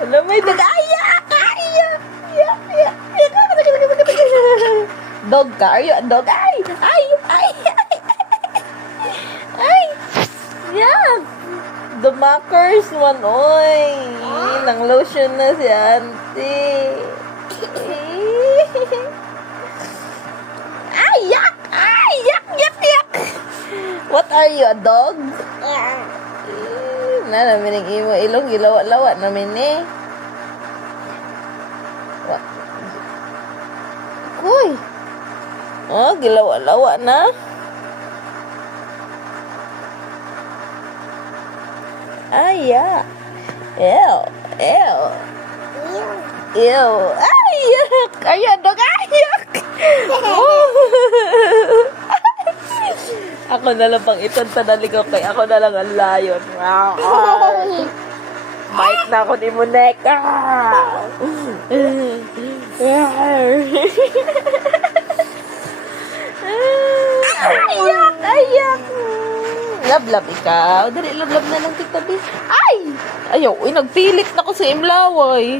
Wala may daga. Ayak! Ayak! Ayak! Ayak! Dog ka? Are you a dog? Ay! Ay! Ay! Ay! Yak! Dumakers man, oy! Nang lotion na si auntie. Ay! Yak! Ay! Yak! Yak! Yak! What are you, a dog? Na namin ang imo ilong, gilawa-lawa namin eh. What? Kuy! Oh, gilawa-lawa na. Ay, yeah. Ew. Ew. Ew. Ay, yuck. Ay, dog. Ay, yuck. Ako na lang pang iton sa naligaw kay ako na lang ang lion. Bite na ako ni Monek. Ayak! Ayak! Lablab ikaw. Dali, lablab na lang kita, bis. Ay! Ayaw, nagpilit na ko sa imlaway.